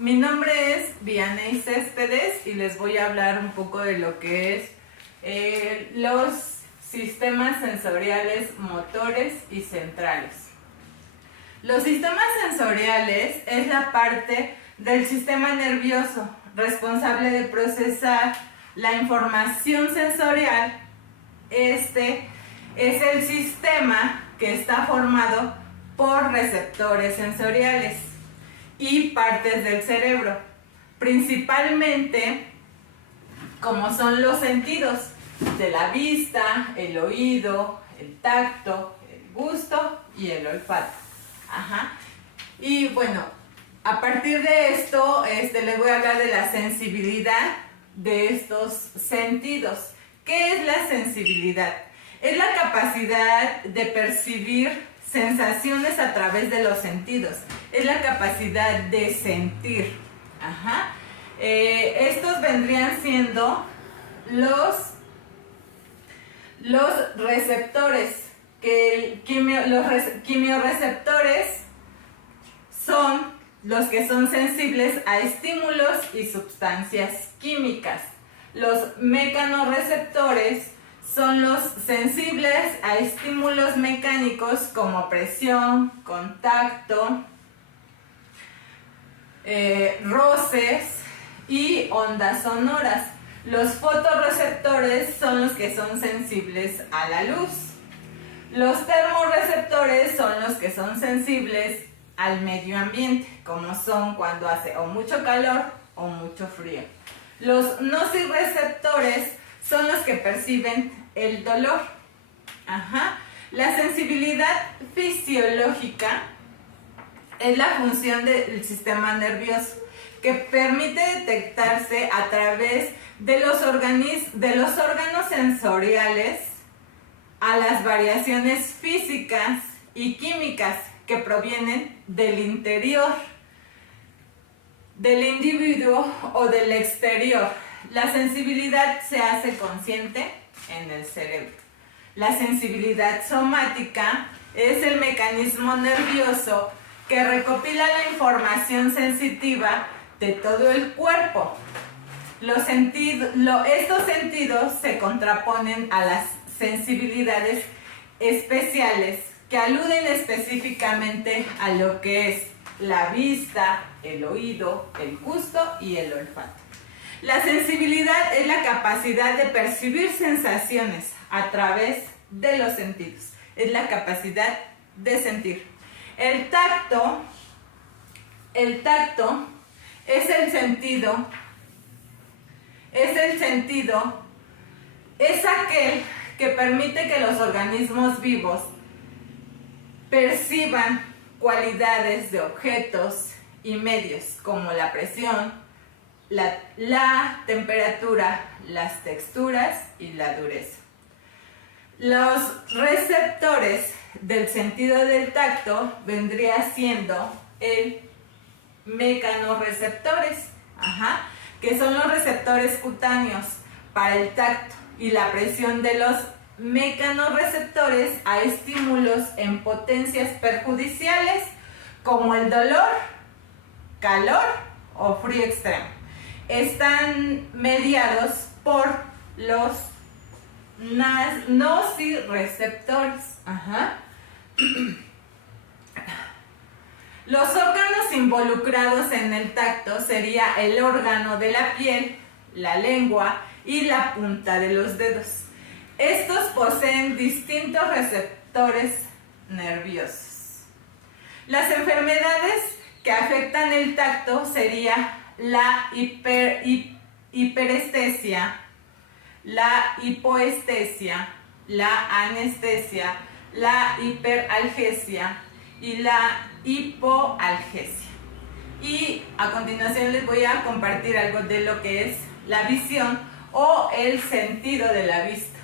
Mi nombre es Vianey Céspedes y les voy a hablar un poco de lo que es los sistemas sensoriales motores y centrales. Los sistemas sensoriales es la parte del sistema nervioso responsable de procesar la información sensorial. Este es el sistema que está formado por receptores sensoriales y partes del cerebro, principalmente como son los sentidos de la vista, el oído, el tacto, el gusto y el olfato. Y bueno, a partir de esto les voy a hablar de la sensibilidad de estos sentidos. ¿Qué es la sensibilidad? Es la capacidad de percibir sensaciones a través de los sentidos. Es la capacidad de sentir. Estos vendrían siendo los receptores. Los quimiorreceptores son los que son sensibles a estímulos y sustancias químicas. Los mecanorreceptores son los sensibles a estímulos mecánicos como presión, contacto, roces y ondas sonoras. Los fotorreceptores son los que son sensibles a la luz. Los termorreceptores son los que son sensibles al medio ambiente, como son cuando hace o mucho calor o mucho frío. Los nociceptores son los que perciben el dolor. La sensibilidad fisiológica es la función del sistema nervioso que permite detectarse a través de los órganos sensoriales a las variaciones físicas y químicas que provienen del interior del individuo o del exterior. La sensibilidad se hace consciente en el cerebro. La sensibilidad somática es el mecanismo nervioso que recopila la información sensitiva de todo el cuerpo. Estos sentidos se contraponen a las sensibilidades especiales que aluden específicamente a lo que es la vista, el oído, el gusto y el olfato. La sensibilidad es la capacidad de percibir sensaciones a través de los sentidos. Es la capacidad de sentir. El tacto es el sentido, es aquel que permite que los organismos vivos perciban cualidades de objetos y medios como la presión, la temperatura, las texturas y la dureza. Los receptores del sentido del tacto vendría siendo el mecanorreceptores, que son los receptores cutáneos para el tacto y la presión de los mecanorreceptores a estímulos en potencias perjudiciales como el dolor, calor o frío extremo. Están mediados por los nociceptores. Los órganos involucrados en el tacto sería el órgano de la piel, la lengua y la punta de los dedos. Estos poseen distintos receptores nerviosos. Las enfermedades que afectan el tacto sería la hiperestesia, la hipoestesia, la anestesia, la hiperalgesia y la hipoalgesia. Y a continuación les voy a compartir algo de lo que es la visión o el sentido de la vista.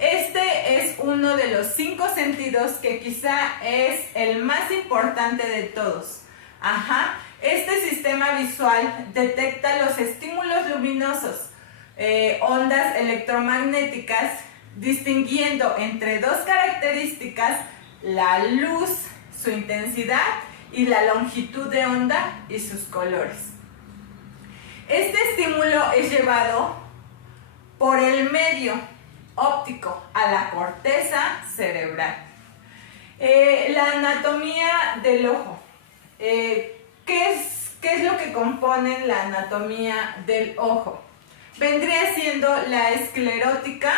Este es uno de los 5 sentidos que quizá es el más importante de todos. Este sistema visual detecta los estímulos luminosos, ondas electromagnéticas, distinguiendo entre dos características: la luz, su intensidad, y la longitud de onda y sus colores. Este estímulo es llevado por el medio óptico a la corteza cerebral. La anatomía del ojo. ¿Qué es lo que compone la anatomía del ojo? Vendría siendo la esclerótica,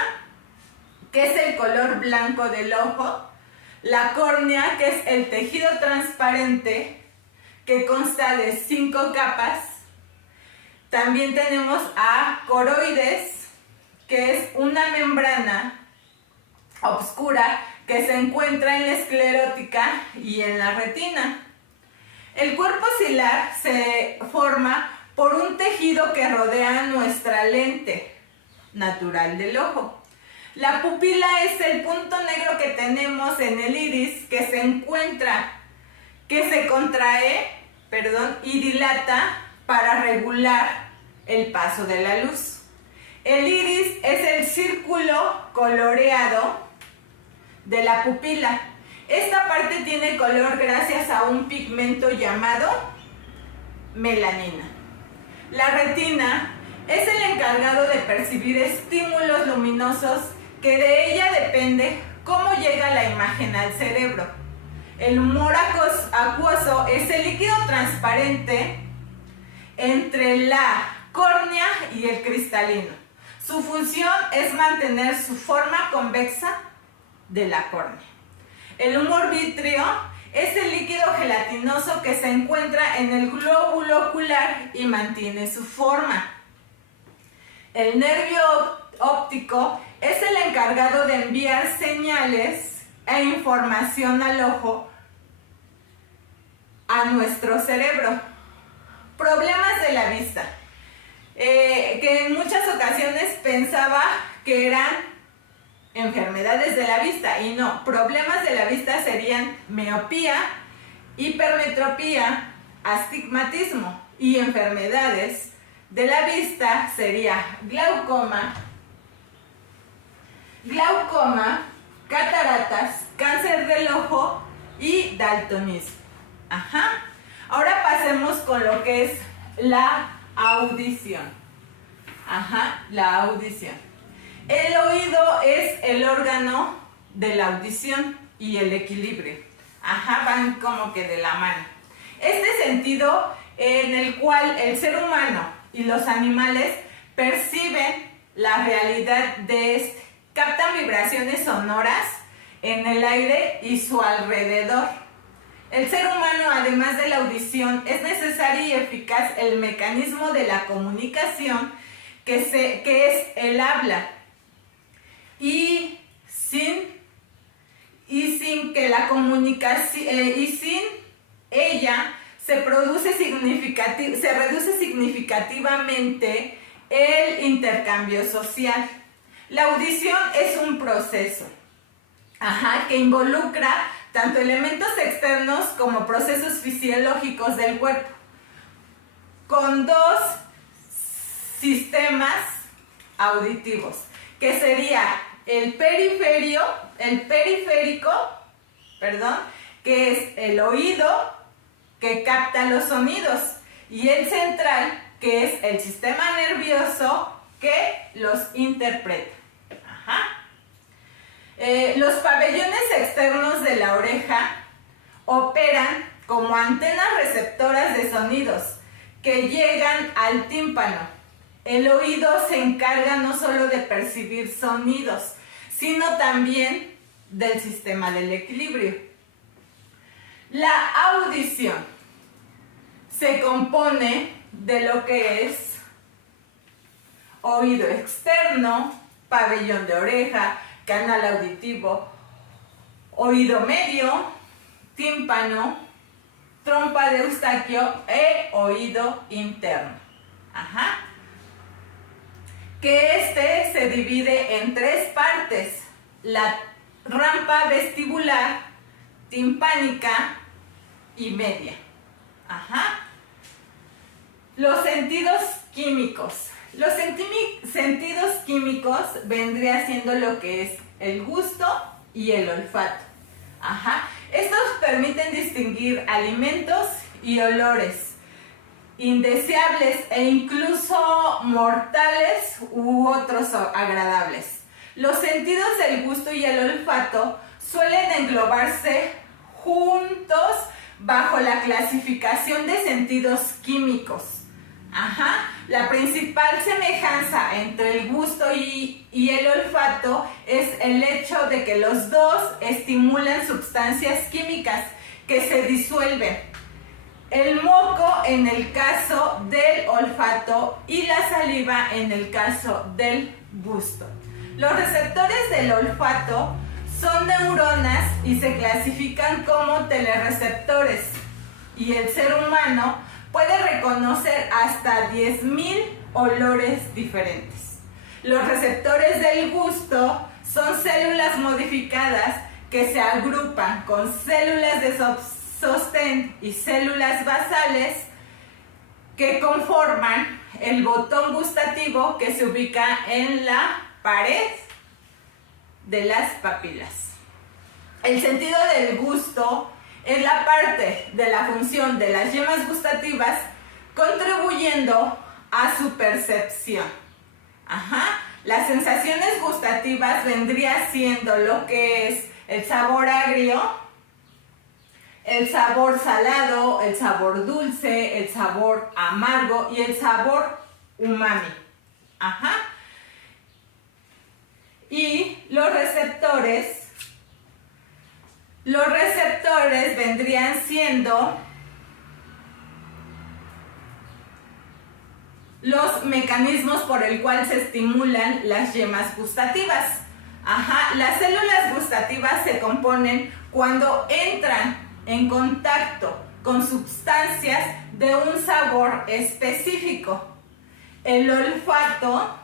que es el color blanco del ojo, la córnea, que es el tejido transparente, que consta de 5 capas. También tenemos a coroides, que es una membrana oscura que se encuentra en la esclerótica y en la retina. El cuerpo cilar se forma por un tejido que rodea nuestra lente natural del ojo. La pupila es el punto negro que tenemos en el iris que se contrae, y dilata para regular el paso de la luz. El iris es el círculo coloreado de la pupila. Esta parte tiene color gracias a un pigmento llamado melanina. La retina es el encargado de percibir estímulos luminosos, que de ella depende cómo llega la imagen al cerebro. El humor acuoso es el líquido transparente entre la córnea y el cristalino. Su función es mantener su forma convexa de la córnea. El humor vítreo es el líquido gelatinoso que se encuentra en el glóbulo ocular y mantiene su forma. El nervio óptico es el encargado de enviar señales e información al ojo, a nuestro cerebro. Problemas de la vista, que en muchas ocasiones pensaba que eran enfermedades de la vista, y no. Problemas de la vista serían miopía, hipermetropía, astigmatismo, y enfermedades de la vista sería glaucoma, cataratas, cáncer del ojo y daltonismo. Ahora pasemos con lo que es la audición. La audición. El oído es el órgano de la audición y el equilibrio. Van como que de la mano. Este sentido en el cual el ser humano y los animales perciben la realidad de este. Captan vibraciones sonoras en el aire y su alrededor. El ser humano, además de la audición, es necesario y eficaz el mecanismo de la comunicación, que es el habla. Y sin que la comunicación, y sin ella se reduce significativamente el intercambio social. La audición es un proceso que involucra tanto elementos externos como procesos fisiológicos del cuerpo, con 2 sistemas auditivos, que sería el periférico, que es el oído que capta los sonidos, y el central, que es el sistema nervioso que los interpreta. Los pabellones externos de la oreja operan como antenas receptoras de sonidos que llegan al tímpano. El oído se encarga no solo de percibir sonidos, sino también del sistema del equilibrio. La audición se compone de lo que es oído externo, pabellón de oreja, canal auditivo, oído medio, tímpano, trompa de Eustaquio e oído interno. Que se divide en 3 partes: la rampa vestibular, timpánica y media. Los sentidos químicos. Los sentidos químicos vendría siendo lo que es el gusto y el olfato. Estos permiten distinguir alimentos y olores indeseables e incluso mortales u otros agradables. Los sentidos del gusto y el olfato suelen englobarse juntos bajo la clasificación de sentidos químicos. La principal semejanza entre el gusto y el olfato es el hecho de que los dos estimulan sustancias químicas que se disuelven. El moco en el caso del olfato y la saliva en el caso del gusto. Los receptores del olfato son neuronas y se clasifican como telerreceptores, y el ser humano puede reconocer hasta 10.000 olores diferentes. Los receptores del gusto son células modificadas que se agrupan con células de sostén y células basales que conforman el botón gustativo que se ubica en la pared de las papilas. El sentido del gusto es la parte de la función de las yemas gustativas contribuyendo a su percepción. Las sensaciones gustativas vendría siendo lo que es el sabor agrio, el sabor salado, el sabor dulce, el sabor amargo y el sabor umami. Y los receptores vendrían siendo los mecanismos por el cual se estimulan las yemas gustativas. Las células gustativas se componen cuando entran en contacto con sustancias de un sabor específico. El olfato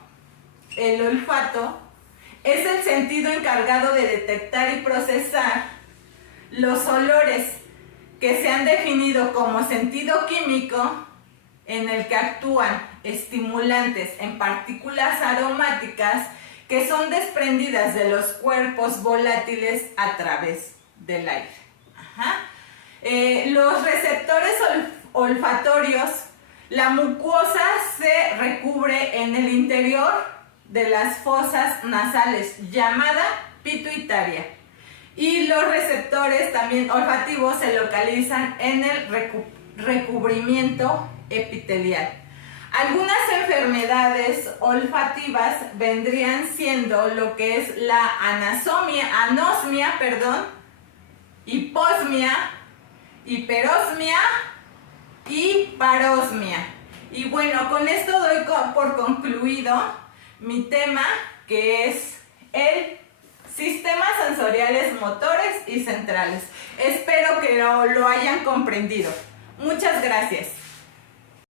es el sentido encargado de detectar y procesar los olores que se han definido como sentido químico, en el que actúan estimulantes en partículas aromáticas que son desprendidas de los cuerpos volátiles a través del aire. Los receptores olfatorios, la mucosa se recubre en el interior de las fosas nasales, llamada pituitaria, y los receptores también olfativos se localizan en el recubrimiento epitelial. Algunas enfermedades olfativas vendrían siendo lo que es la anosmia, hiposmia, hiperosmia y parosmia. Y bueno, con esto doy por concluido mi tema, que es el sistemas sensoriales motores y centrales. Espero que lo hayan comprendido. Muchas gracias.